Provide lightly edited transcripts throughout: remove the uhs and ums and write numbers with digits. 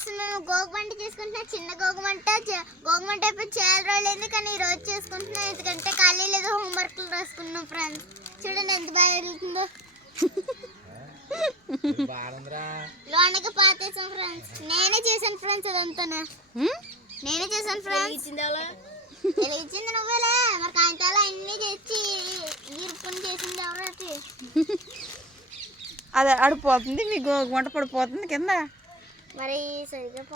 Friends మేము గోగుమంట చేసుకుంటున్నాం. చిన్న గోగుమంట అయిపోయి చాలా రోజులైంది, కానీ ఈ రోజు చేసుకుంటున్నాం. ఎందుకంటే ఖాళీ లేదు, హోంవర్క్లు రాసుకున్నాం. ఫ్రెండ్స్ చూడండి ఎంత బాగా వెళ్తుందో. లోనకి పాతేసాం ఫ్రెండ్స్. నేనే చేశాను ఫ్రెండ్స్, అదంతా నేనే చేశాను ఫ్రెండ్స్. ఇచ్చింది నువ్వేలే, మరి కాంతాలు అన్నీ తెచ్చి గీరుకుని చేసింది ఎవరికి. అది అడిపోతుంది, మీకు వంట పడిపోతుంది కింద. మరి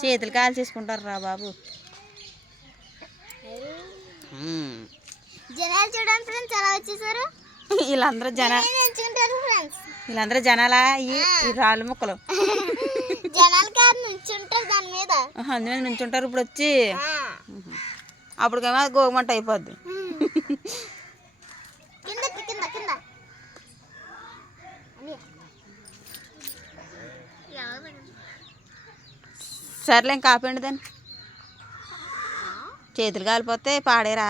చేతులు కాలు చేసుకుంటారు రా బాబు. జనాలు చూడండి ఫ్రెండ్స్ ఎలా వచ్చేసారు. వీళ్ళందరూ ఫ్రెండ్స్, వీళ్ళందరూ జనాలా ఈ రాళ్ళు ముక్కలు. జనాలు కాదు, నుంచుంటారు దాని మీద. అందులో నుంచుంటారు. ఇప్పుడు వచ్చి అప్పటికేమో గోగుమంట అయిపోద్ది. కింద కింద కింద సర్లే ఇంకా ఆపండి దాన్ని. చేతులు కాలిపోతే పాడేరా.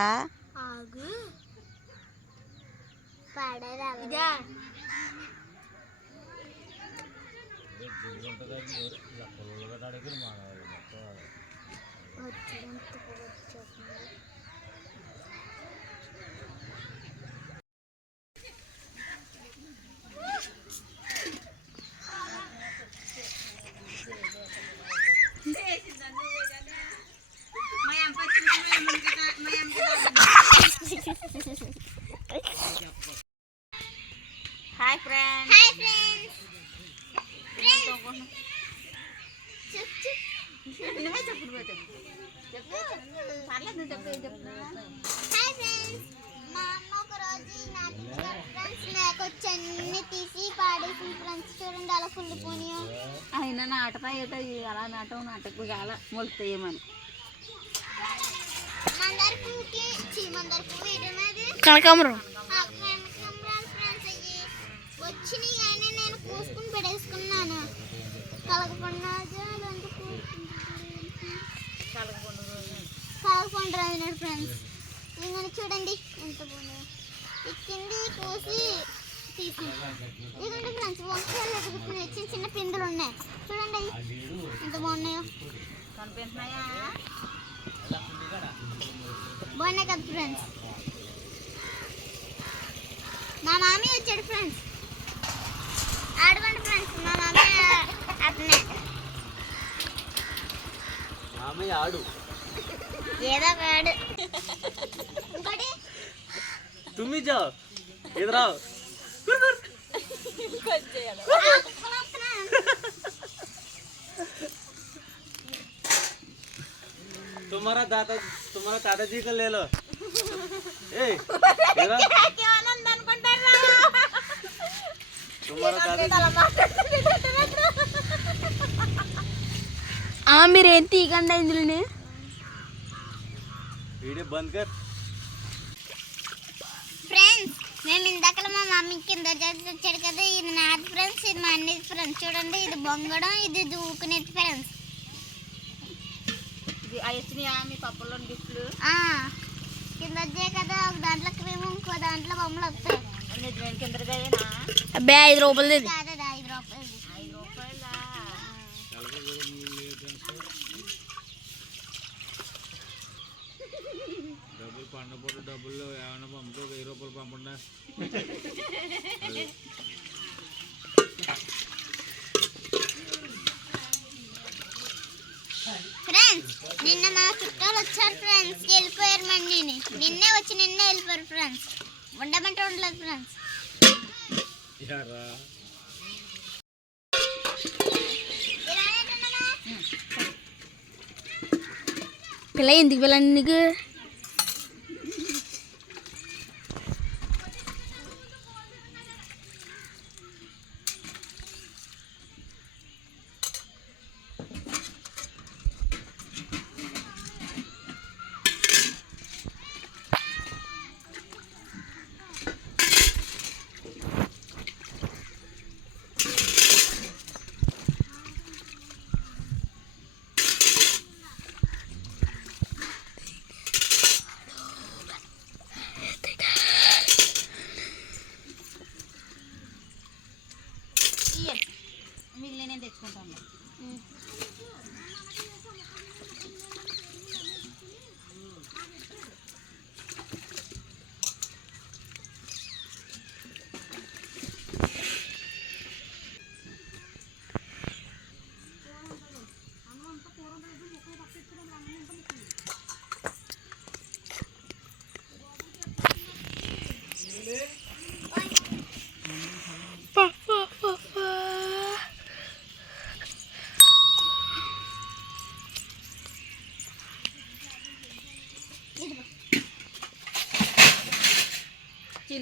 Hi friends. Hi friends. Hi friends. మా అమ్మ ఒక రోజు నాకు వచ్చి అన్ని తీసి పాడేసింది ఫ్రెండ్స్. చూడండి అలా కుళ్ళిపోయి. అయినా నాటతా ఏటో అలా నాటకు అలా మొలుతాయేమని. మందార పువ్వు కనకాంబరం వచ్చినాయి, కానీ నేను పూసుకుని పెట్టేసుకున్నాను. కలగపండు రాదు ఫ్రెండ్స్. ఇంకా చూడండి ఎంత బాగుంది. కింది కోసి తీసి ఇదిగోండి ఫ్రెండ్స్. వంకాయలు ఎదుగుతున్నాయి, చిన్న చిన్న పిందులు ఉన్నాయి. చూడండి ఎంత బాగున్నాయో. బాగున్నాయి కదా ఫ్రెండ్స్. మా మామీ వచ్చాడు ఫ్రెండ్స్. ఆడుకోండి ఫ్రెండ్స్. మా మామీ అతనే ఆడు ఏదో ఆడు. ఇంకోటి तुम्ही जाओ इधर आओ. तुम्हारा दादाजी का ले लो. ए इधर तुम्हारा మీరేం తీయకండి ఇందులోనే. वीडियो बंद कर. ఫ్రెండ్స్ మేము ఇందాక మా మమ్మీ కింద వచ్చాడు కదా, ఇది నాది ఫ్రెండ్స్, ఇది మా అన్నది ఫ్రెండ్స్. చూడండి ఇది బొంగడం, ఇది దూకునేది ఫ్రెండ్స్. వచ్చినాయా మీ పప్పులో గిఫ్ట్లు? కింద వచ్చాయి కదా, ఒక దాంట్లో క్రీమ్, ఇంకో దాంట్లో బొమ్మలు వస్తాయి. కిందదేనా? అబ్బే 5 రూపాయలు. కాదు 5 రూపాయలు. 5 రూపాయలా? డబ్బులు పండపోతే డబ్బులు ఏమైనా పంపుతూ 1000 రూపాయలు పంపండి. ఫ్రెండ్స్ నిన్న మా చుట్టాలు వచ్చారు ఫ్రెండ్స్, వెళ్ళిపోయారు. మళ్ళీ నిన్నే వెళ్ళిపోయారు ఫ్రెండ్స్. ఉండమంటే ఉండలేదు ఫ్రెండ్స్. పిల్ల ఎందుకు పిల్లండి నీకు?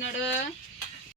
తిన్నాడు